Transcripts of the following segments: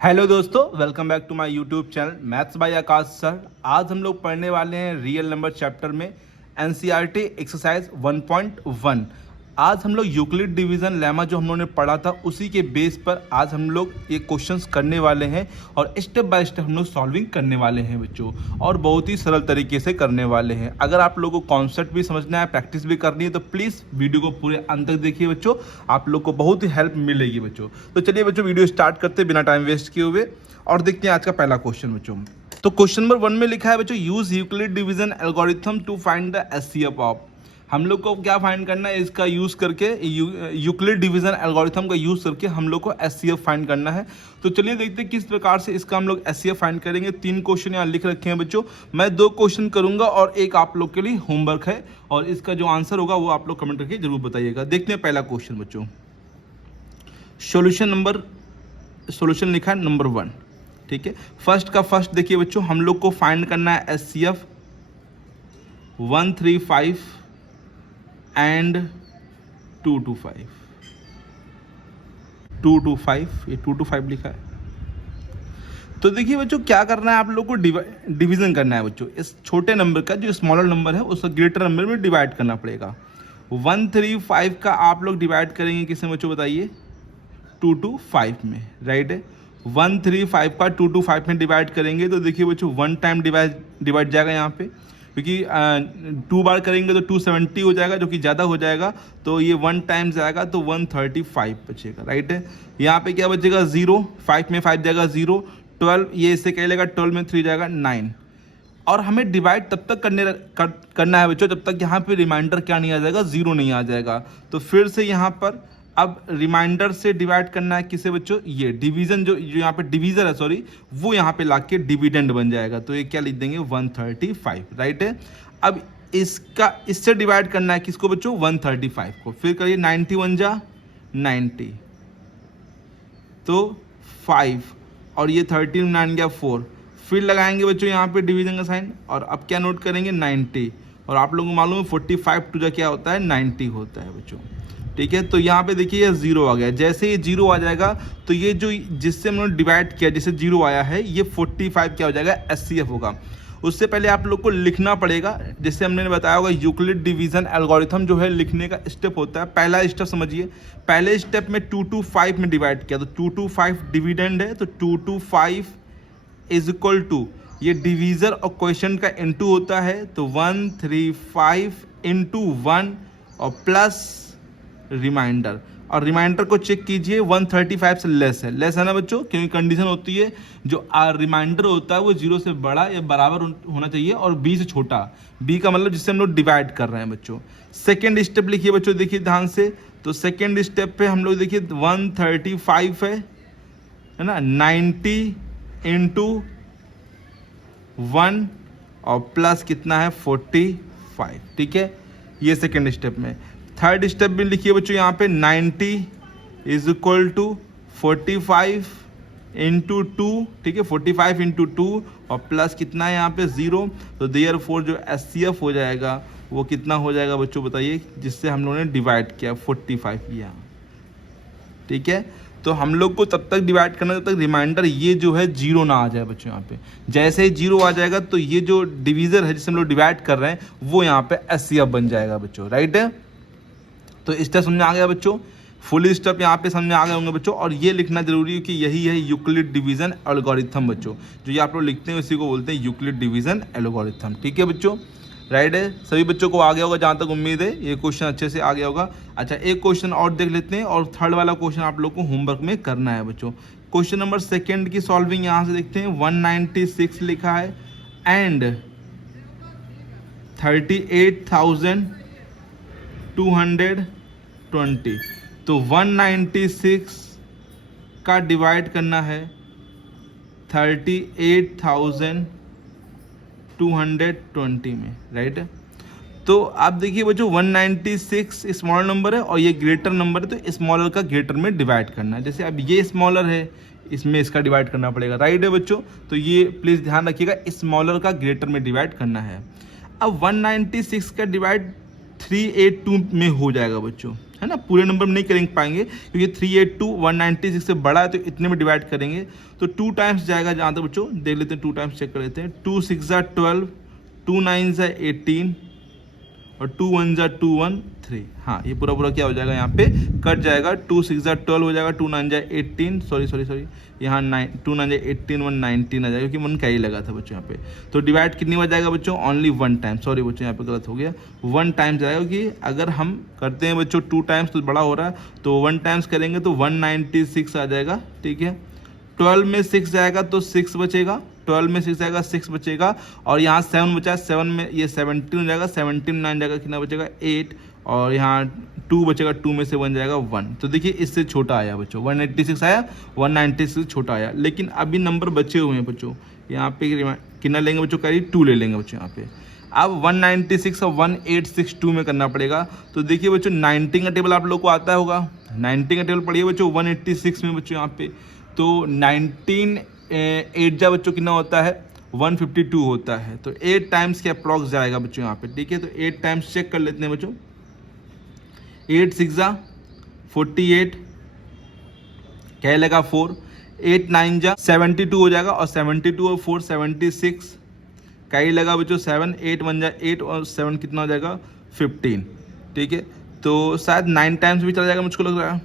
Hello दोस्तों, welcome back to my YouTube channel maths by Akash sir. आज हम लोग पढ़ने वाले हैं रियल नंबर चैप्टर में एनसीईआरटी एक्सरसाइज 1.1। आज हम लोग यूक्लिड डिवीज़न लेमा जो हम लोगों ने पढ़ा था उसी के बेस पर आज हम लोग ये क्वेश्चंस करने वाले हैं और स्टेप बाय स्टेप हम लोग सॉल्विंग करने वाले हैं बच्चों, और बहुत ही सरल तरीके से करने वाले हैं। अगर आप लोगों को कॉन्सेप्ट भी समझना है, प्रैक्टिस भी करनी है, तो प्लीज़ वीडियो को पूरे अंत तक देखिए बच्चों, आप लोग को बहुत ही हेल्प मिलेगी बच्चों। तो चलिए बच्चों, वीडियो स्टार्ट करते बिना टाइम वेस्ट किए हुए और देखते हैं आज का पहला क्वेश्चन बच्चों। तो क्वेश्चन नंबर 1 में लिखा है बच्चों, use Euclid division algorithm to find the HCF of. हम लोग को क्या फाइंड करना है, इसका यूज करके यूक्लिड डिवीजन एल्गोरिथम का यूज करके हम लोग को एचसीएफ फाइंड करना है। तो चलिए देखते हैं किस प्रकार से इसका हम लोग एचसीएफ फाइंड करेंगे। 3 क्वेश्चन यहाँ लिख रखे हैं बच्चों, मैं 2 क्वेश्चन करूंगा और एक आप लोग के लिए होमवर्क है, और इसका जो आंसर होगा वो आप लोग कमेंट करके जरूर बताइएगा। देखते हैं पहला क्वेश्चन बच्चों। सोल्यूशन लिखा है नंबर 1, ठीक है। फर्स्ट का फर्स्ट देखिए बच्चों, हम लोग को फाइंड करना है एचसीएफ 135 एंड 225। 225, ये 225 लिखा है। तो देखिए बच्चों, क्या करना है, आप लोग को डिवीजन करना है बच्चों। इस छोटे नंबर का जो स्मॉलर नंबर है उसका ग्रेटर नंबर में डिवाइड करना पड़ेगा। 135 का आप लोग डिवाइड करेंगे किस में बच्चों, बताइए, 225 में, राइट है। 135 का 225 में डिवाइड करेंगे तो देखिए बच्चों 1 टाइम डिवाइड जाएगा यहाँ पे, क्योंकि 2 बार करेंगे तो 270 हो जाएगा, जो कि ज़्यादा हो जाएगा। तो ये 1 टाइम जाएगा तो 135 बचेगा, राइट है। यहाँ पे क्या बचेगा, 0, 5 में 5 जाएगा 0, 12, ये इससे क्या लेगा, 12 में 3 जाएगा 9। और हमें डिवाइड तब तक करना है बच्चों जब तक यहाँ पे रिमाइंडर क्या नहीं आ जाएगा, 0 नहीं आ जाएगा। तो फिर से यहाँ पर अब रिमाइंडर से डिवाइड करना है किसे बच्चों, ये डिवीजन जो यहाँ पे डिवीजर है, सॉरी, वो यहाँ पे लाके डिविडेंड बन जाएगा। तो ये क्या लिख देंगे, 135, राइट है। अब इससे डिवाइड करना है किसको बच्चों, 135 को। फिर करिए 91 जा 90, तो 5, और ये 13 9 गया 4। फिर लगाएंगे बच्चों यहाँ पे डिवीजन का साइन, और अब क्या नोट करेंगे, 90। और आप लोगों को मालूम है 45 टू जा क्या होता है, 90 होता है बच्चों, ठीक है। तो यहाँ पे देखिए ये 0 आ गया। जैसे ये 0 आ जाएगा तो ये जो जिससे हमने डिवाइड किया, जिससे 0 आया है, ये 45 क्या हो जाएगा, एचसीएफ होगा। उससे पहले आप लोग को लिखना पड़ेगा, जैसे हमने बताया होगा यूक्लिड डिवीजन एल्गोरिथम जो है लिखने का स्टेप होता है। पहला स्टेप समझिए, पहले स्टेप में 225 में डिवाइड किया, तो 225 डिविडेंड है, तो 225 इज इक्वल टू, ये डिवीजर और क्वेश्चन का इनटू होता है, तो 135 इंटू 1 और प्लस रिमाइंडर। और रिमाइंडर को चेक कीजिए, 135 से लेस है ना बच्चों, क्योंकि कंडीशन होती है जो रिमाइंडर होता है वो 0 से बड़ा या बराबर होना चाहिए और b से छोटा। b का मतलब जिससे हम लोग डिवाइड कर रहे हैं बच्चों। सेकेंड स्टेप लिखिए बच्चों, देखिए ध्यान से। तो सेकेंड स्टेप पे हम लोग देखिए 135 है ना, 90 इंटू 1 और प्लस कितना है, 45, ठीक है। ये सेकेंड स्टेप में। थर्ड स्टेप भी लिखिए बच्चों यहाँ पे, 90 इज इक्वल टू 45 इंटू 2, ठीक है, 45 इंटू 2 और प्लस कितना है यहाँ पे, 0। तो देयरफॉर जो एचसीएफ हो जाएगा वो कितना हो जाएगा बच्चों, बताइए, जिससे हम लोगों ने डिवाइड किया 45 किया, ठीक है। तो हम लोग को तब तक डिवाइड करना जब तक रिमाइंडर ये जो है 0 ना आ जाए बच्चों यहाँ पे। जैसे ही 0 आ जाएगा तो ये जो डिवीजर है जिससे हम लोग डिवाइड कर रहे हैं वो यहाँ पे एचसीएफ बन जाएगा बच्चों, राइट है। तो स्टेप समझ में आ गया बच्चों, फुल स्टेप यहाँ पे समझ में आ गए होंगे बच्चों। और ये लिखना जरूरी है कि यही है यूक्लिड डिवीजन एल्गोरिथम बच्चों, जो ये आप लोग लिखते हैं उसी को बोलते हैं यूक्लिड डिवीजन एल्गोरिथम, ठीक है बच्चों, राइट है। सभी बच्चों को आ गया होगा, जहाँ तक उम्मीद है ये क्वेश्चन अच्छे से आ गया होगा। अच्छा, एक क्वेश्चन और देख लेते हैं, और थर्ड वाला क्वेश्चन आप लोग को होमवर्क में करना है बच्चों। क्वेश्चन नंबर सेकेंड की सॉल्विंग यहाँ से देखते हैं। 196 लिखा है एंड 38,220। तो 196 का डिवाइड करना है 38,220 में, राइट है। तो आप देखिए बच्चों, 196 स्मॉलर नंबर है और ये ग्रेटर नंबर है, तो स्मॉलर का ग्रेटर में डिवाइड करना है। जैसे अब ये स्मॉलर है, इसमें इसका डिवाइड करना पड़ेगा, राइट है बच्चों। तो ये प्लीज़ ध्यान रखिएगा, स्मॉलर का ग्रेटर में डिवाइड करना है। अब 196 का डिवाइड 382 में हो जाएगा बच्चों, है ना। पूरे नंबर में नहीं करेंगे पाएंगे क्योंकि 382 196 से बड़ा है, तो इतने में डिवाइड करेंगे तो 2 टाइम्स जाएगा। जहाँ तक बच्चों देख लेते हैं, 2 टाइम्स चेक कर लेते हैं। 2 6 ज़ा 12, 2 9 ज़ा 18 और 2 1 ज़ा 2 1 3। हाँ, ये पूरा पूरा क्या हो जाएगा, यहाँ पे कट जाएगा। 2 6 ज़ा 12 हो जाएगा, 2 9 ज़ा 18, सॉरी यहाँ 2 9 ज़ा 18 1 19 आ जाएगा क्योंकि 1 का ही लगा था बच्चों यहाँ पे। तो डिवाइड कितनी बार जाएगा बच्चों, ओनली 1 टाइम। सॉरी बच्चों यहाँ पे गलत हो गया, 1 टाइम जाएगा क्योंकि अगर हम करते हैं बच्चों 2 टाइम्स तो बड़ा हो रहा है, तो 1 टाइम्स करेंगे तो 196 आ जाएगा, ठीक है। 12 में 6 जाएगा तो 6 बचेगा, 12 में 6 जाएगा 6 बचेगा, और यहाँ 7 बचा, 7 में ये 17 हो जाएगा, 17 9 जाएगा, कितना बचेगा 8, और यहाँ 2 बचेगा, 2 में से 1 जाएगा 1। तो देखिए इससे छोटा आया बच्चों, 186 आया, 196 छोटा आया। लेकिन अभी नंबर बचे हुए हैं बच्चों, यहाँ पे कितना लेंगे बच्चों, करीब 2 ले लेंगे बच्चों यहाँ पे। अब 196 और 1862 में करना पड़ेगा। तो देखिए बच्चों 19 का टेबल आप लोग को आता होगा, 19 का टेबल पढ़िए बच्चों 186 में बच्चों यहाँ पे। तो 19 8 जा बच्चों कितना होता है, 152 होता है। तो 8 टाइम्स के अप्रॉक्स जाएगा बच्चों यहाँ पे, ठीक है। तो 8 टाइम्स चेक कर लेते हैं बच्चों। 8 6 जा 48, क्या लगा 4, 8 9 जा 72 हो जाएगा, और 72 और 4 76, क्या ही लगा बच्चों 7, 8 1 जा 8 और 7 कितना हो जाएगा 15, ठीक है। तो शायद 9 टाइम्स भी चला जाएगा मुझको लग रहा है।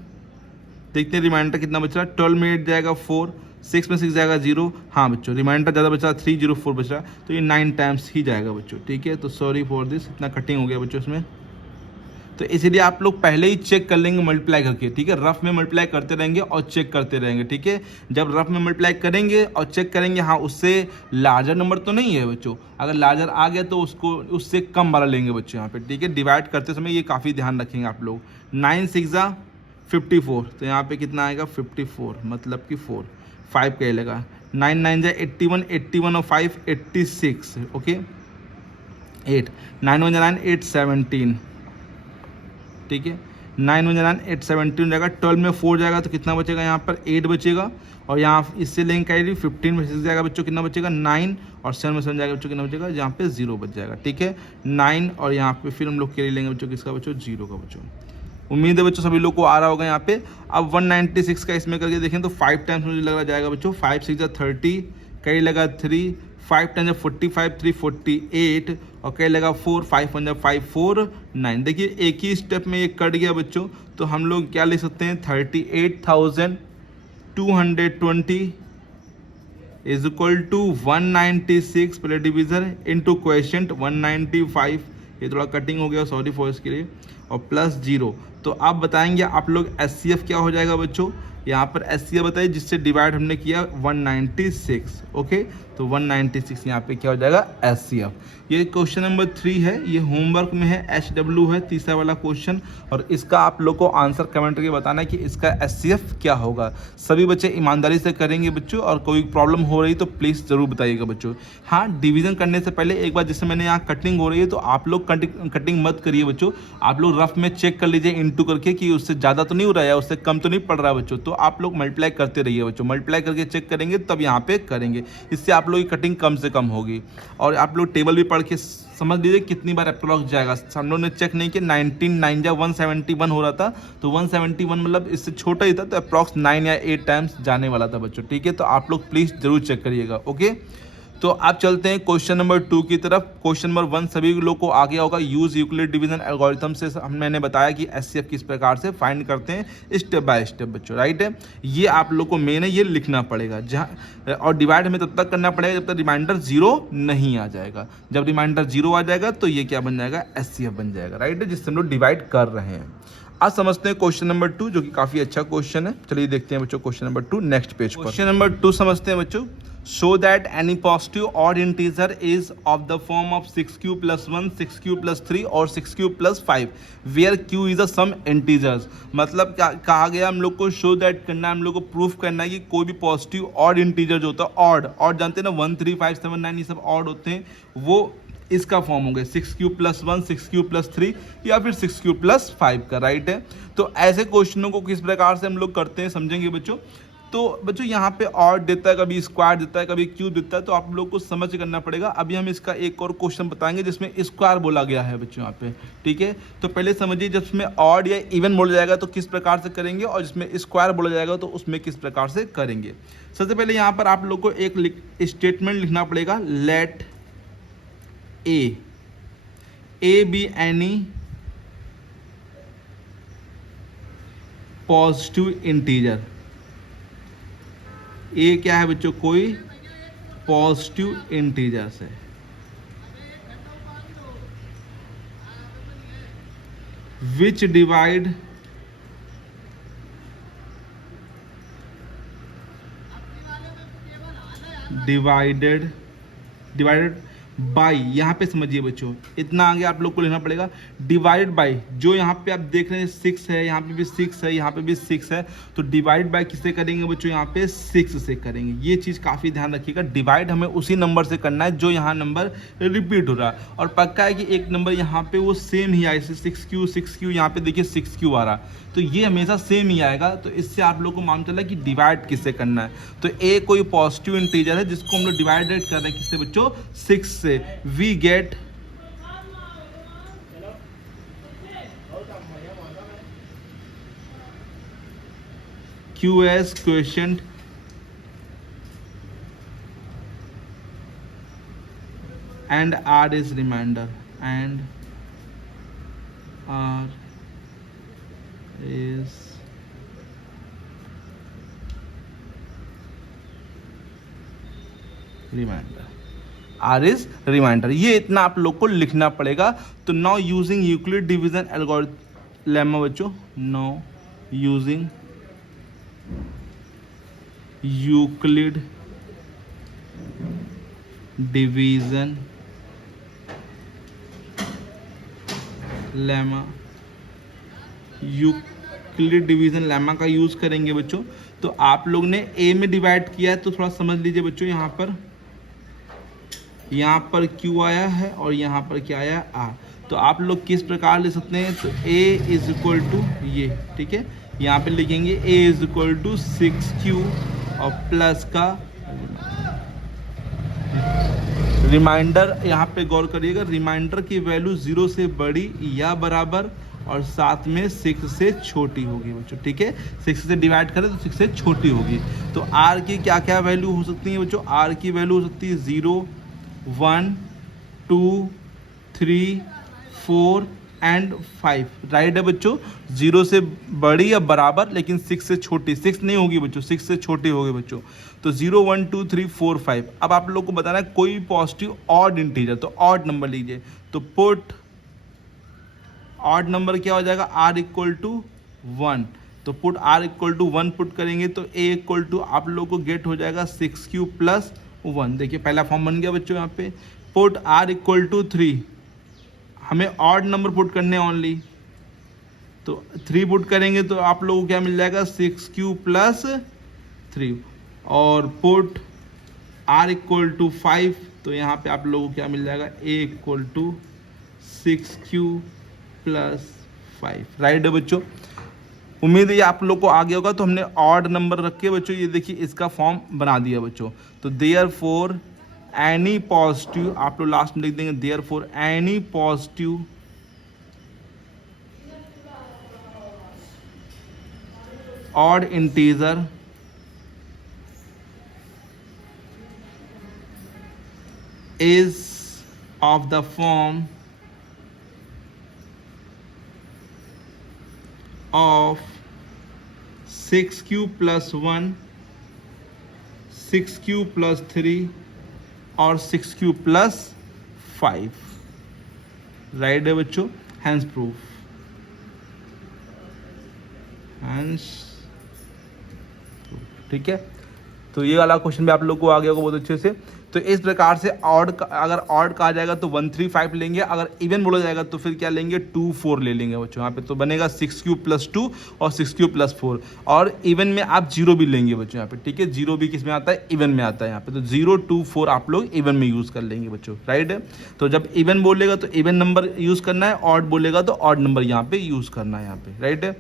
देखते हैं रिमाइंडर कितना बच रहा है। 12 में 8 जाएगा 4, 6 में 6 जाएगा 0। हाँ बच्चों रिमाइंडर ज़्यादा बच रहा है, 304 बच रहा है, तो ये 9 टाइम्स ही जाएगा बच्चों, ठीक है। तो सॉरी फॉर दिस, इतना कटिंग हो गया बच्चों इसमें। तो इसीलिए आप लोग पहले ही चेक कर लेंगे मल्टीप्लाई करके, ठीक है। रफ में मल्टीप्लाई करते रहेंगे और चेक करते रहेंगे, ठीक है। जब रफ में मल्टीप्लाई करेंगे और चेक करेंगे, हाँ उससे लार्जर नंबर तो नहीं है बच्चों, अगर लार्जर आ गया तो उसको उससे कम वाला लेंगे बच्चों यहाँ पे, ठीक है। डिवाइड करते समय ये काफ़ी ध्यान रखेंगे आप लोग। 9 6 जा 54, तो यहाँ पे कितना आएगा 54, मतलब कि 4, 5 का लगा। 9 9 जा 81, 81 और 5 86, ओके। 8 9 1 जा 9, 8 17, ठीक है। 9 1 जा 9, 8 17 जाएगा। 12 में 4 जाएगा तो कितना बचेगा यहाँ पर 8 बचेगा, और यहाँ इससे लेंगे कैरी 15 में 6 जाएगा बच्चों, कितना बचेगा 9, और 7 में 7 जाएगा बच्चों, कितना बचेगा यहाँ पे 0 बच जाएगा, ठीक है। 9 और यहाँ पे फिर हम लोग कैरी लेंगे बच्चों, किसका बच्चों 0 का बच्चों। उम्मीद है बच्चों सभी लोग को आ रहा होगा यहाँ पे। अब 196 का इसमें करके देखें तो 5 टाइम्स मुझे लग रहा जाएगा बच्चों। 5 6 जा 30, कई लगा 3, 5 10 जा 45, 3 48, और कई लगा 4, 5 1 जा 5 4 9। देखिए एक ही स्टेप में ये कट गया बच्चों, तो हम लोग क्या लिख सकते हैं 38,220 is equal to 196 plus division into question 195। ये थोड़ा कटिंग हो गया, सॉरी फॉर इसके लिए, और प्लस 0। तो आप बताएंगे आप लोग SCF क्या हो जाएगा बच्चों, यहाँ पर SCF बताइए जिससे डिवाइड हमने किया 196, ओके। तो 196 यहाँ पे क्या हो जाएगा SCF। ये क्वेश्चन नंबर 3 है, ये होमवर्क में है, HW है तीसरा वाला क्वेश्चन, और इसका आप लोग को आंसर कमेंट करके बताना है कि इसका SCF क्या होगा। सभी बच्चे ईमानदारी से करेंगे बच्चों, और कोई प्रॉब्लम हो रही तो प्लीज़ ज़रूर बताइएगा बच्चों। हाँ, डिवीज़न करने से पहले एक बार जैसे मैंने यहाँ कटिंग हो रही है तो आप लोग कटिंग मत करिए बच्चों, आप लोग रफ में चेक कर लीजिए इंटू करके कि उससे ज़्यादा तो नहीं हो रहा है, उससे कम तो नहीं पड़ रहा है बच्चों। तो आप लोग मल्टीप्लाई करते रहिए बच्चों, मल्टीप्लाई करके चेक करेंगे तब यहाँ पे करेंगे, इससे आप लोग की कटिंग कम से कम होगी। और आप लोग टेबल भी पढ़ के समझ लीजिए कितनी बार अप्रॉक्स जाएगा। हम लोग ने चेक नहीं किया, 19 9 जा 171 हो रहा था, तो 171 मतलब इससे छोटा ही था, तो अप्रॉक्स 9 या 8 टाइम्स जाने वाला था बच्चों, ठीक है। तो आप लोग प्लीज़ जरूर चेक करिएगा, ओके। तो आप चलते हैं क्वेश्चन नंबर 2 की तरफ। क्वेश्चन नंबर 1 सभी लोग को आ गया होगा। यूज यूक्लिड डिवीजन एल्गोरिथम से मैंने बताया कि SCF किस प्रकार से फाइंड करते हैं स्टेप बाय स्टेप बच्चों, राइट है। ये आप लोग को मेन है, ये लिखना पड़ेगा जहाँ, और डिवाइड हमें तब तक करना पड़ेगा जब तक रिमाइंडर 0 नहीं आ जाएगा। जब रिमाइंडर 0 आ जाएगा तो ये क्या बन जाएगा SCF बन जाएगा, राइट है, जिससे हम लोग डिवाइड कर रहे हैं। आज समझते हैं क्वेश्चन नंबर 2, जो कि काफ़ी अच्छा क्वेश्चन है। चलिए देखते हैं बच्चों क्वेश्चन नंबर 2 नेक्स्ट पेज पर। क्वेश्चन नंबर 2 समझते हैं बच्चों। Show that any positive odd integer is of the form of 6q plus 1, 6q plus 3 और 6q plus 5 where q is the sum integers। मतलब क्या कहा गया, हम लोग को शो दैट करना है, हम लोग को प्रूफ करना है कि कोई भी पॉजिटिव ऑड इंटीजर जो होता है, ऑड जानते हैं ना, 1 3 5 7 9 ये सब ऑड होते हैं, वो इसका फॉर्म हो गया 6q plus 1, 6q plus 3 या फिर 6q plus 5 का, राइट है। तो ऐसे क्वेश्चनों को किस प्रकार से हम लोग करते हैं समझेंगे बच्चों। तो बच्चों यहाँ पे ऑड देता है, कभी स्क्वायर देता है, कभी क्यूब देता है, तो आप लोग को समझ के करना पड़ेगा। अभी हम इसका एक और क्वेश्चन बताएंगे जिसमें स्क्वायर बोला गया है बच्चों यहाँ पे, ठीक है। तो पहले समझिए, जब इसमें ऑड या इवन बोला जाएगा तो किस प्रकार से करेंगे, और जिसमें स्क्वायर बोला जाएगा तो उसमें किस प्रकार से करेंगे। सबसे पहले यहाँ पर आप लोग को एक स्टेटमेंट लिखना पड़ेगा, let a be any positive integer. A क्या है बच्चों, कोई पॉजिटिव इंटीजर्स है, विच डिवाइडेड बाई, यहाँ पे समझिए बच्चों, इतना आगे आप लोग को लिखना पड़ेगा, डिवाइड बाई, जो यहाँ पे आप देख रहे हैं 6 है, यहाँ पे भी 6 है, यहाँ पे भी 6 है, तो डिवाइड बाई किससे करेंगे बच्चों, यहाँ पे 6 से करेंगे। ये चीज़ काफ़ी ध्यान रखिएगा, डिवाइड हमें उसी नंबर से करना है जो यहाँ नंबर रिपीट हो रहा है, और पक्का है कि एक नंबर यहाँ पे वो सेम ही आए, 6Q यहाँ पे देखिए 6Q आ रहा, तो ये हमेशा सेम ही आएगा। तो इससे आप लोग को मालूम चला कि डिवाइड किससे करना है। तो ए कोई पॉजिटिव इंटीजर है जिसको हम लोग डिवाइडेड कर रहे हैं किससे बच्चों, 6 से। We get Q as quotient and R is remainder, and R is remainder, R is remainder. ये इतना आप लोग को लिखना पड़ेगा। तो now using Euclid division algorithm बच्चों, now using Euclid division lemma, Euclid division lemma का यूज करेंगे बच्चों। तो आप लोग ने ए में डिवाइड किया है तो थोड़ा समझ लीजिए बच्चों, यहाँ पर Q आया है और यहाँ पर क्या आया, R। तो आप लोग किस प्रकार ले सकते हैं, तो A इज इक्वल टू ये, ठीक है, यहाँ पे लिखेंगे A is equal to 6Q और प्लस का रिमाइंडर। यहाँ पे गौर करिएगा, रिमाइंडर की वैल्यू 0 से बड़ी या बराबर और साथ में 6 से छोटी होगी बच्चों, ठीक है। 6 से डिवाइड करें तो 6 से छोटी होगी। तो R की क्या क्या वैल्यू हो सकती है बच्चों, R की वैल्यू हो सकती है 0, 1, 2, 3, 4 एंड 5, राइट है बच्चों। 0 से बड़ी या बराबर लेकिन 6 से छोटी, 6 नहीं होगी बच्चों, 6 से छोटी होगी बच्चों। तो 0, 1, 2, 3, 4, 5। अब आप लोग को बताना है कोई पॉजिटिव ऑड इंटीजर, तो ऑड नंबर लीजिए। तो पुट ऑड नंबर क्या हो जाएगा, R इक्वल टू 1। तो put R equal to 1 put करेंगे तो A इक्वल टू आप लोग को गेट हो जाएगा 6Q प्लस 1। देखिए पहला फॉर्म बन गया बच्चों। यहाँ पे पुट R इक्वल टू 3, हमें ऑड नंबर पुट करने ओनली, तो 3 पुट करेंगे तो आप लोगों को क्या मिल जाएगा, 6Q प्लस 3। और पुट R इक्वल टू 5, तो यहाँ पे आप लोगों को क्या मिल जाएगा, A equal to 6Q plus 5, right है बच्चों। उम्मीद है आप लोग को आ गया होगा। तो हमने ऑड नंबर रख के बच्चों ये देखिए इसका फॉर्म बना दिया बच्चों। तो देयरफॉर एनी पॉजिटिव, आप लोग लास्ट में लिख देंगे therefore any positive odd integer is of the form of 6Q plus 1, 6Q plus 3 और 6Q plus 5, राइट है बच्चों। हैंस प्रूफ, हैंस प्रूफ, ठीक है। तो ये वाला क्वेश्चन भी आप लोग को आ गया होगा बहुत अच्छे से। तो इस प्रकार से ऑड, अगर ऑड कहा जाएगा तो 1, 3, 5 लेंगे, अगर इवन बोला जाएगा तो फिर क्या लेंगे, 2, 4 ले लेंगे बच्चों। यहाँ पे तो बनेगा 6Q प्लस 2 और 6Q प्लस 4। और इवन में आप 0 भी लेंगे बच्चों यहाँ पे, ठीक है। 0 भी किस में आता है, इवन में आता है यहाँ पे। तो 0, 2, 4 आप लोग इवन में यूज़ कर लेंगे बच्चों, राइट है। तो जब इवन बोलेगा तो इवन नंबर यूज़ करना है, ऑड बोलेगा तो ऑड नंबर यहाँ पे यूज़ करना है यहाँ पे, राइट है।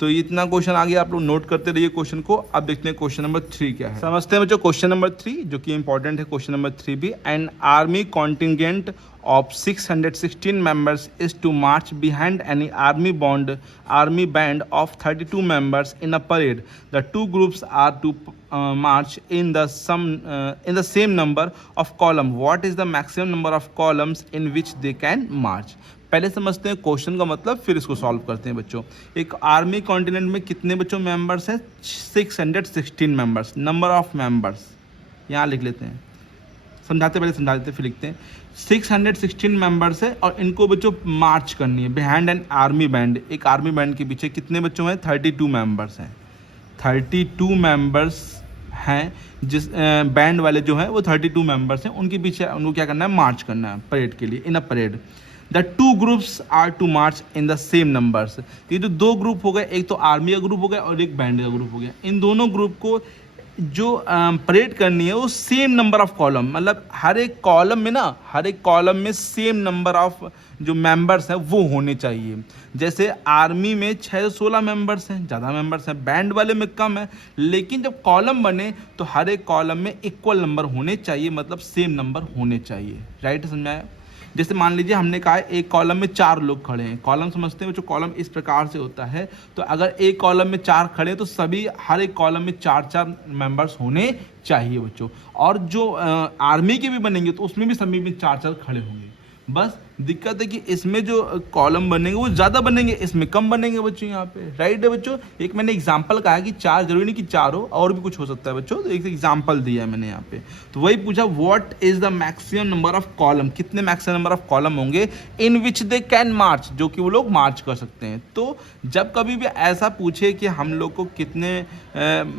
तो इतना क्वेश्चन आ गया, आप लोग नोट करते रहिए क्वेश्चन को। अब देखते हैं क्वेश्चन नंबर 3 क्या है। समझते हैं बच्चों क्वेश्चन नंबर 3, जो कि इंपॉर्टेंट है क्वेश्चन नंबर 3 भी। An army contingent of 616 members is to march behind any army band of 32 members in a parade. The two groups are to march in the same number of columns. What is the maximum number of columns in which they can march? पहले समझते हैं question का मतलब, फिर इसको solve करते हैं बच्चों। एक आर्मी कॉन्टिनेंट में कितने बच्चों मेंबर्स हैं? 616 मेंबर्स। नंबर ऑफ मेंबर्स यहाँ लिख लेते हैं, पहले समझा देते फिर लिखते हैं। 616 मेंबर्स है और इनको बच्चों मार्च करनी है बिहाइंड एन आर्मी बैंड। एक आर्मी बैंड के पीछे कितने बच्चों हैं? 32 मेंबर्स हैं। 32 मेंबर्स हैं, जिस बैंड वाले जो हैं वो 32 मेंबर्स हैं, उनके पीछे उनको क्या करना है? मार्च करना है परेड के लिए, in a parade. The two groups are to march in the same numbers. ये जो दो ग्रुप हो गए, एक तो आर्मी का ग्रुप हो गया और एक बैंड का ग्रुप हो गया, इन दोनों ग्रुप को जो परेड करनी है वो सेम नंबर ऑफ कॉलम, मतलब हर एक कॉलम में सेम नंबर ऑफ जो मेंबर्स हैं वो होने चाहिए। जैसे आर्मी में 6 से 16 मेंबर्स हैं, ज़्यादा मेंबर्स हैं, बैंड वाले में कम है, लेकिन जब कॉलम बने तो हर एक कॉलम में इक्वल नंबर होने चाहिए, मतलब सेम नंबर होने चाहिए। राइट, समझाया? जैसे मान लीजिए हमने कहा है एक कॉलम में 4 लोग खड़े हैं। कॉलम समझते हैं बच्चों, कॉलम इस प्रकार से होता है। तो अगर एक कॉलम में 4 खड़े हैं तो सभी हर एक कॉलम में 4-4 मेंबर्स होने चाहिए बच्चों। और जो आर्मी के भी बनेंगे तो उसमें भी सभी में 4-4 खड़े होंगे। बस दिक्कत है कि इसमें जो कॉलम बनेंगे वो ज़्यादा बनेंगे, इसमें कम बनेंगे बच्चों यहाँ पे। राइट है बच्चों? एक मैंने एग्जांपल कहा कि 4, जरूरी नहीं कि 4 हो, और भी कुछ हो सकता है बच्चों, तो एक एग्जांपल दिया है मैंने यहाँ पे। तो वही पूछा what is the maximum number of column, कितने मैक्सिमम नंबर ऑफ कॉलम होंगे इन विच दे कैन मार्च, जो कि वो लोग मार्च कर सकते हैं। तो जब कभी भी ऐसा पूछे कि हम लोग को कितने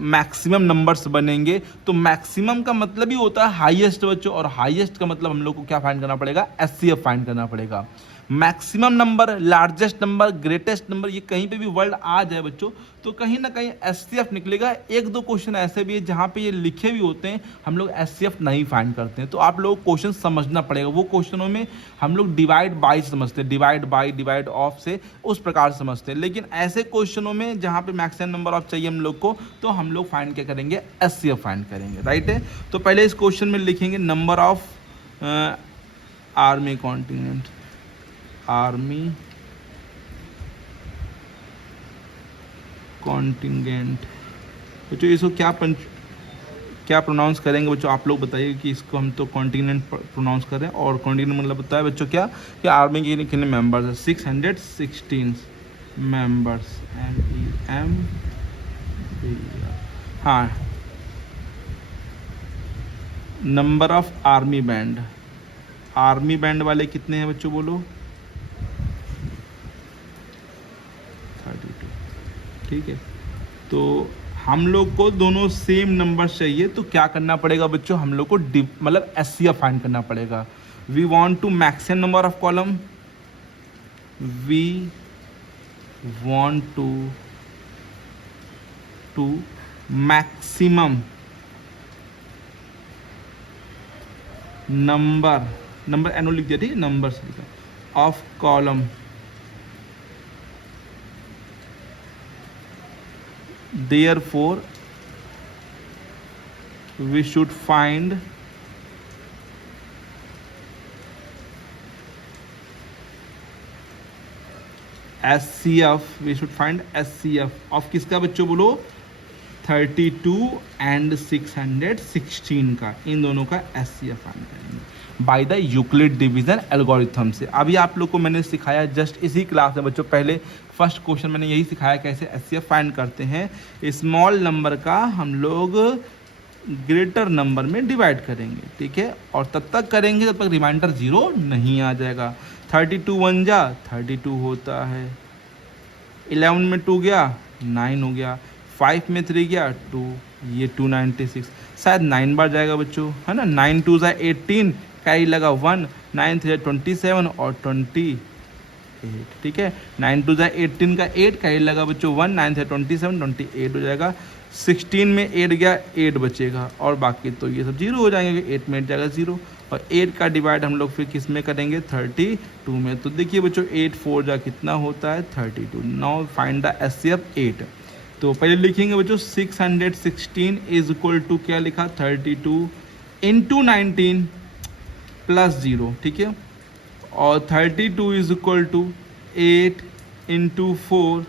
मैक्सिमम नंबर्स बनेंगे, तो मैक्सिमम का मतलब ही होता है हाईएस्ट बच्चों, और हाईएस्ट का मतलब हम लोग को क्या फाइंड करना पड़ेगा? एचसीएफ फाइंड करना पड़ेगा। Maximum number, largest number, greatest number, ये कहीं पे भी वर्ड आ जाए बच्चों तो कहीं ना कहीं एचसीएफ निकलेगा। 1-2 क्वेश्चन ऐसे भी है जहाँ पे ये लिखे भी होते हैं, हम लोग एचसीएफ नहीं फाइंड करते हैं। तो आप लोग क्वेश्चन समझना पड़ेगा। वो क्वेश्चनों में हम लोग डिवाइड बाई समझते हैं, डिवाइड बाई, डिवाइड ऑफ से उस प्रकार समझते हैं। लेकिन ऐसे क्वेश्चनों में जहाँ पे मैक्सिमम नंबर ऑफ चाहिए हम लोग को, तो हम लोग फाइंड क्या करेंगे? एचसीएफ फाइंड करेंगे। राइट है? तो पहले इस क्वेश्चन में लिखेंगे number of army continent, army contingent. बच्चों इसको क्या प्रोनाउंस करेंगे बच्चों? आप लोग बताइए कि इसको हम तो कॉन्टिनेंट प्रोनाउंस कर रहे हैं, और कॉन्टिनेंट मतलब बताया बच्चों क्या कि आर्मी के कितने मेंबर्स हैं? 616 मेंबर्स, MEM। हाँ, number of army band, army band वाले कितने हैं बच्चों? बोलो। 32। ठीक है, तो हम लोग को दोनों सेम नंबर चाहिए, तो क्या करना पड़ेगा बच्चों? हम लोग को मतलब एचसीएफ फाइंड करना पड़ेगा। We want to maximum number of column, we want to maximum number एनो लिख दिया, ठीक है, number of column, therefore we should find SCF, we should find SCF of किसका बच्चों? बोलो। 32 एंड 616 का, इन दोनों का SCF फाइंड करेंगे by the Euclid division algorithm से। अभी आप लोग को मैंने सिखाया जस्ट इसी क्लास में बच्चों, पहले फर्स्ट क्वेश्चन मैंने यही सिखाया कैसे SCF फाइंड करते हैं। स्मॉल नंबर का हम लोग ग्रेटर नंबर में डिवाइड करेंगे, ठीक है, और तब तक करेंगे जब तक रिमाइंडर 0 नहीं आ जाएगा। 32 1 जा 32 होता है, 11 में 2 गया 9 हो गया, 5 में 3 गया 2, ये 296 शायद 9 बार जाएगा बच्चों, है ना। 9 2 जा 18, कैरी लगा 1, 9 3 27 और 28, ठीक है। 9 2 जा 18 का 8, कैरी लगा बच्चों 1, 9 3 27 28 हो जाएगा। 16 में 8 गया, 8 बचेगा, और बाकी तो ये सब जीरो हो जाएंगे, 8 में 8 जाएगा 0, और 8 का डिवाइड हम लोग फिर किस में करेंगे, 32 में। तो देखिए बच्चों 8 4 जा कितना होता है, 32। Now find the HCF 8। तो पहले लिखेंगे बच्चों 616 इज इक्वल टू क्या लिखा, 32 इंटू 19 प्लस 0, ठीक है, और 32 is equal to 8 into 4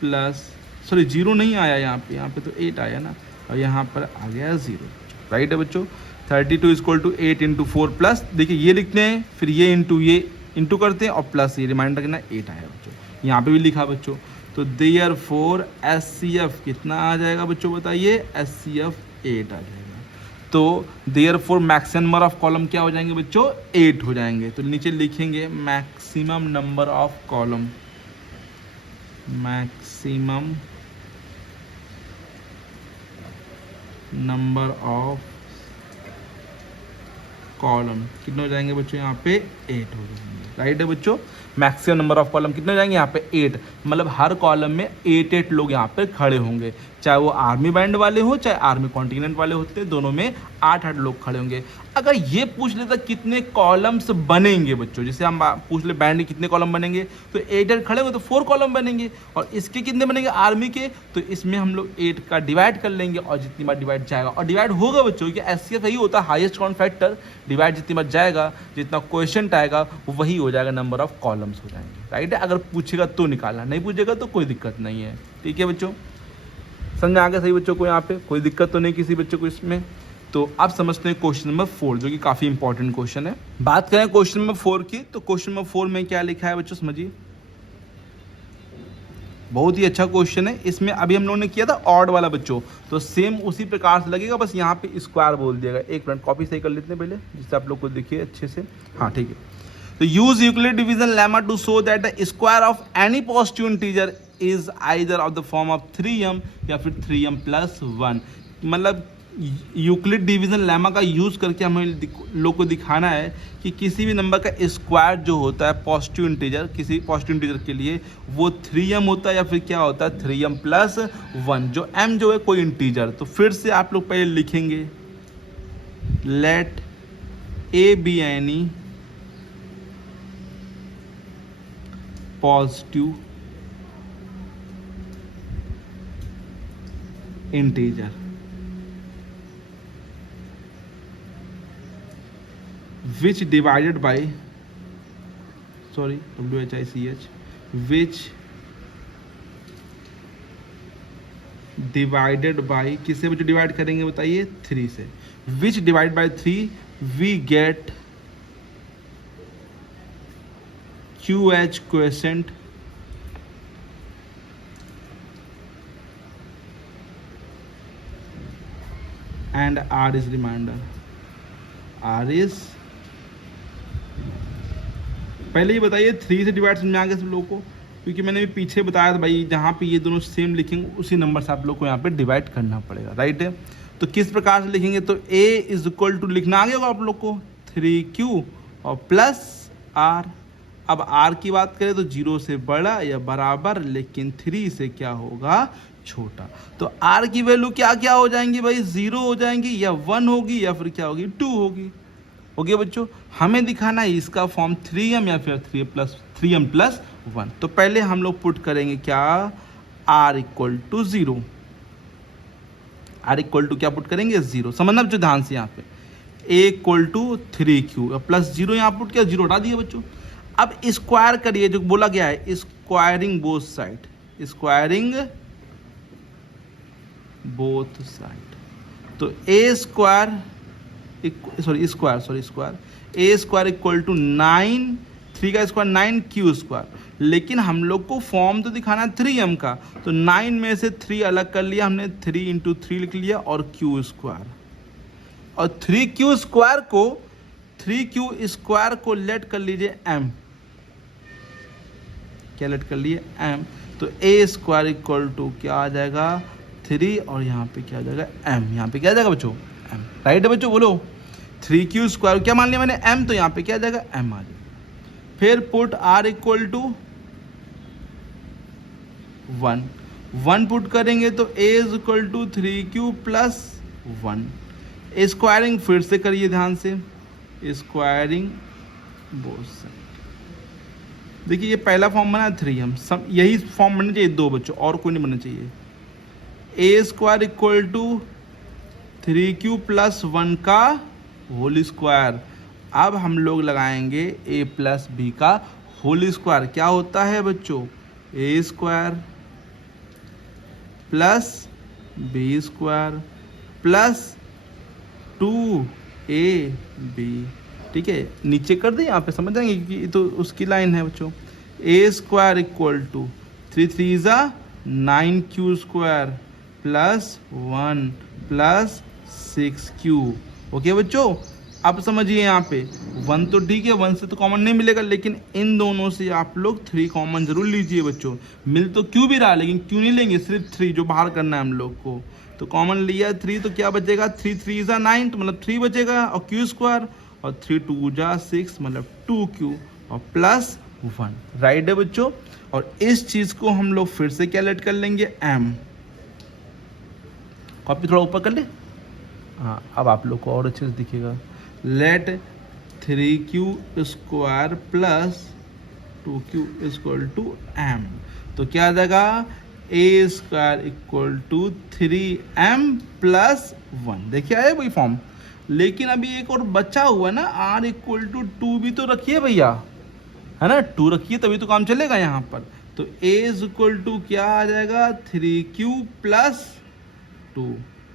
plus, sorry 0 नहीं आया यहाँ पे तो 8 आया ना, और यहाँ पर आ गया 0, राइट है बच्चों। 32 is equal to 8 into 4 plus, देखिए ये लिखते हैं, फिर ये इंटू करते हैं, और प्लस ये रिमाइंडर करना, 8 आया बच्चों, यहाँ पे भी लिखा बच्चों। तो देयरफॉर एचसीएफ कितना आ जाएगा बच्चों, बताइए, एचसीएफ 8 आ जाएगा। तो therefore maximum number of column क्या हो जाएंगे बच्चों, 8 हो जाएंगे। तो नीचे लिखेंगे maximum number of column, maximum number of column कितने हो जाएंगे बच्चों, यहाँ पे 8 हो जाएंगे, राइट है बच्चों। मैक्सिमम नंबर ऑफ कॉलम कितने हो जाएंगे, यहाँ पे 8, मतलब हर कॉलम में 8 लोग यहाँ पे खड़े होंगे, चाहे वो आर्मी बैंड वाले हो चाहे आर्मी कॉन्टिनेंट वाले होते हैं, दोनों में 8 लोग खड़े होंगे। अगर ये पूछ लेता कितने कॉलम्स बनेंगे बच्चों, जैसे हम पूछ ले बैंड के कितने कॉलम बनेंगे, तो 8 खड़े होंगे तो 4 कॉलम बनेंगे, और इसके कितने बनेंगे आर्मी के, तो इसमें हम लोग 8 का डिवाइड कर लेंगे, और जितनी बार डिवाइड जाएगा, और डिवाइड होगा बच्चों, क्योंकि एचसीएफ यही होता है, हाईएस्ट कॉमन फैक्टर, डिवाइड जितनी बार जाएगा, जितना क्वेश्चन आएगा वो वही हो जाएगा, नंबर ऑफ कॉलम्स हो जाएंगे, राइट है। अगर पूछेगा तो निकालना, नहीं पूछेगा तो कोई दिक्कत नहीं है, ठीक है बच्चों, समझ आ गया सही बच्चों को, यहाँ पे कोई दिक्कत तो नहीं किसी बच्चों को इसमें। तो अब समझते हैं क्वेश्चन नंबर 4, जो कि काफ़ी इंपॉर्टेंट क्वेश्चन है। बात करें क्वेश्चन नंबर 4 की, तो क्वेश्चन नंबर 4 में क्या लिखा है बच्चों, समझिए, बहुत ही अच्छा क्वेश्चन है। इसमें अभी हम लोगों ने किया था ऑड वाला बच्चों, तो सेम उसी प्रकार से लगेगा, बस यहाँ पे स्क्वायर बोल दिएगा। एक मिनट कॉपी सही कर लेते हैं पहले, जिससे आप लोग को देखिए अच्छे से, हाँ ठीक है। तो use Euclid division lemma to show that the square of any positive integer is either of the form of 3m या फिर 3m प्लस 1। मतलब यूक्लिड डिवीजन लेमा का यूज़ करके हमें लोग को दिखाना है कि किसी भी नंबर का स्क्वायर जो होता है पॉजिटिव इंटीजर, किसी पॉजिटिव इंटीजर के लिए वो 3m होता है या फिर क्या होता है 3m प्लस 1, जो m जो है कोई इंटीजर। तो फिर से आप लोग पहले लिखेंगे let a be any positive integer which divided by, sorry WHICH, which divided by, किससे बच्चों डिवाइड करेंगे बताइए, 3 से, which divided by 3 we get QH quotient and R is remainder, R is, पहले ही बताइए 3 से डिवाइड समझ में आ गया सब लोगों को, क्योंकि मैंने भी पीछे बताया था भाई, जहाँ पे ये दोनों सेम लिखेंगे उसी नंबर से आप लोग को यहाँ पे डिवाइड करना पड़ेगा, राइट है। तो किस प्रकार से लिखेंगे, तो a इज इक्वल टू लिखना आ गया होगा आप लोग को 3q और प्लस r। अब r की बात करें तो 0 से बड़ा या बराबर, लेकिन 3 से क्या होगा, छोटा। तो r की वैल्यू क्या क्या हो जाएंगी भाई, 0 हो जाएंगी या 1 होगी या फिर क्या होगी, 2 होगी। ओके बच्चों, हमें दिखाना है इसका फॉर्म 3m या फिर 3m प्लस 1। तो पहले हम लोग पुट करेंगे क्या, r equal to 0, r equal to क्या पुट करेंगे, 0। समझना बच्चों ध्यान से, यहाँ पे a equal to 3q plus 0 यहाँ पुट किया, 0 हटा दिया बच्चों। अब स्क्वायर करिए, जो बोला गया है squaring both side, squaring both side. तो a square square A square equal to 9, 3 का स्क्वायर 9q स्क्वायर, लेकिन हम लोग को फॉर्म तो दिखाना है 3m का, तो 9 में से 3 अलग कर लिया हमने, 3 इंटू 3 लिख लिया, और q स्क्वायर, और 3q स्क्वायर को लेट कर लीजिए m, क्या लेट कर लिए m। तो a स्क्वायर इक्वल टू क्या आ जाएगा 3, और यहाँ पे क्या आ जाएगा m, यहाँ पे क्या आ जाएगा बच्चों m, राइट है बच्चों, बोलो 3q स्क्वायर क्या मान लिया मैंने m, तो यहाँ पे क्या आ जाएगा m आ जाएगा। फिर put r equal to 1, 1 put करेंगे तो a is equal to 3q plus 1। Squaring फिर से करिए ध्यान से, स्क्वायरिंग बोथ साइड। देखिए ये पहला फॉर्म बना 3m, सब यही फॉर्म बनना चाहिए दो बच्चों, और कोई नहीं बनना चाहिए। a square equal to 3q plus 1 का होल स्क्वायर। अब हम लोग लगाएंगे a प्लस बी का होल स्क्वायर। क्या होता है बच्चों, a square plus B square plus 2ab। ठीक है, नीचे कर दें, यहाँ पे समझ जाएंगे कि तो उसकी लाइन है बच्चों। a square equal to 3 × 9q square plus 1 plus 6q। Okay बच्चों, अब समझिए यहाँ पे 1 तो ठीक है, 1 से तो कॉमन नहीं मिलेगा, लेकिन इन दोनों से आप लोग 3 कॉमन जरूर लीजिए बच्चों। मिल तो q भी रहा, लेकिन q नहीं लेंगे, सिर्फ 3 जो बाहर करना है हम लोग को। तो कॉमन लिया 3, तो क्या बचेगा, 3 3 × 9 तो मतलब 3 बचेगा, और q स्क्वायर, और 3 2 × 6 मतलब 2q, और प्लस 1। राइट है बच्चों। और इस चीज़ को हम लोग फिर से कैलकुलेट कर लेंगे m। कॉपी थोड़ा ऊपर कर ले, हाँ अब आप लोग को और अच्छे से दिखेगा। Let 3q square plus 2q equal to m। तो क्या आ जाएगा, a square equal to 3m plus 1। देखिए आया वही फॉर्म, लेकिन अभी एक और बचा हुआ है ना, r इक्वल टू 2 भी तो रखिए भैया, है ना, 2 रखिए तभी तो काम चलेगा यहाँ पर। तो a इज इक्वल टू क्या आ जाएगा, 3q प्लस 2।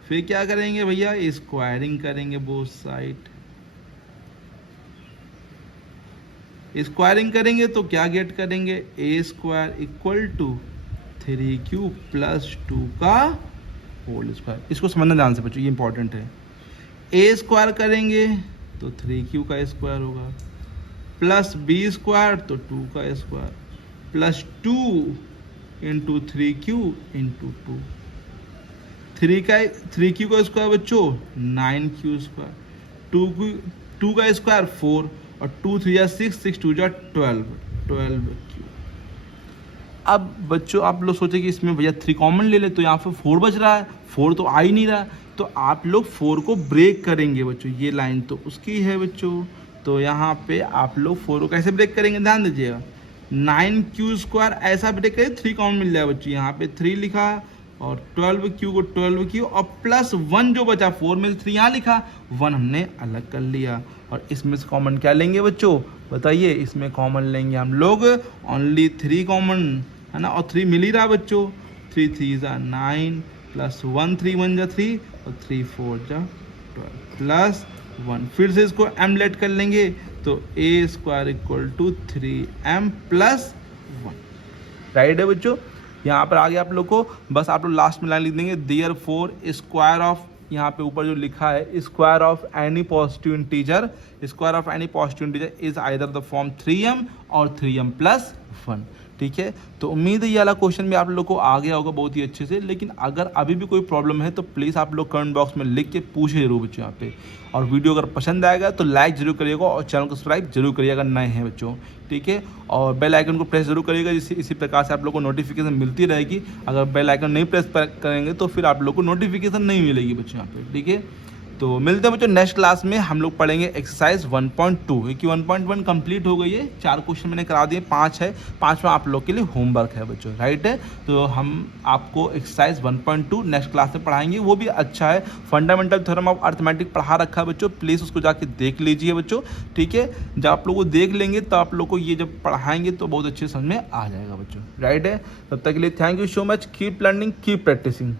फिर क्या करेंगे भैया, स्क्वायरिंग करेंगे बोथ साइड। स्क्वायरिंग करेंगे तो क्या गेट करेंगे, a square equal to 3q plus 2 का होल स्क्वायर। इसको समझना ध्यान से बच्चों, ये इंपॉर्टेंट है। a स्क्वायर करेंगे तो 3q का स्क्वायर होगा, प्लस b स्क्वायर तो 2 का square, plus 2 into 3q into 2। 3q का स्क्वायर बच्चों 9q स्क्वायर, 2 का स्क्वायर 4, और 2 3 6, 6 2 12q। अब बच्चों आप लोग सोचे कि इसमें भैया 3 कॉमन ले ले, तो यहाँ पे 4 बच रहा है, 4 तो आ ही नहीं रहा, तो आप लोग 4 को ब्रेक करेंगे बच्चों। ये लाइन तो उसकी है बच्चों, तो यहाँ पे आप लोग 4 को कैसे ब्रेक करेंगे, ध्यान दीजिएगा। 9q स्क्वायर ऐसा ब्रेक करें 3 कॉमन मिल जाए बच्चों, यहाँ पे 3 लिखा, और 12q को 12q, और प्लस 1 जो बचा 4 में 3 यहाँ लिखा, 1 हमने अलग कर लिया। और इसमें से कॉमन क्या लेंगे बच्चों, बताइए, इसमें कॉमन लेंगे हम लोग ओनली 3 कॉमन, है ना, और 3 मिल ही रहा बच्चों। 3 3 × 9 प्लस 1 3 1 × 3, और 3 4 × 12 प्लस 1। फिर से इसको m लेट कर लेंगे, तो a square equal to 3m plus 1। Right है बच्चों। यहाँ पर आगे आप लोग को बस आप लोग लास्ट में लाइन लिख देंगे, देयर फोर स्क्वायर ऑफ, यहाँ पे ऊपर जो लिखा है, square of any positive integer, square of any positive integer is either the form 3m और 3m प्लस 1। ठीक है, तो उम्मीद है ये वाला क्वेश्चन भी आप लोग को आ गया होगा बहुत ही अच्छे से। लेकिन अगर अभी भी कोई प्रॉब्लम है तो प्लीज़ आप लोग कमेंट बॉक्स में लिख के पूछे जरूर बच्चों यहाँ पे। और वीडियो अगर पसंद आएगा तो लाइक जरूर करिएगा, और चैनल को सब्सक्राइब जरूर करिएगा नए हैं बच्चों। ठीक है, और बेल आइकन को प्रेस जरूर करिएगा, जिससे इसी प्रकार से आप लोग को नोटिफिकेशन मिलती रहेगी। अगर बेल आइकन नहीं प्रेस करेंगे तो फिर आप लोग को नोटिफिकेशन नहीं मिलेगी बच्चों यहाँ पे। ठीक है, तो मिलते हैं बच्चों नेक्स्ट क्लास में। हम लोग पढ़ेंगे एक्सरसाइज 1.2, क्योंकि 1.1 कंप्लीट हो गई है, 4 क्वेश्चन मैंने करा दिए, 5 है, 5वां आप लोग के लिए होमवर्क है बच्चों। राइट है, तो हम आपको एक्सरसाइज 1.2 नेक्स्ट क्लास में पढ़ाएंगे, वो भी अच्छा है। फंडामेंटल थ्योरम ऑफ अर्थमेटिक पढ़ा रखा है बच्चों, प्लीज़ उसको जाके देख लीजिए बच्चों। ठीक है, जब आप लोग को देख लेंगे तो आप लोग को ये जब पढ़ाएंगे तो बहुत अच्छे समझ में आ जाएगा बच्चों। राइट है, तब तक के लिए thank you so much, keep learning, keep practising.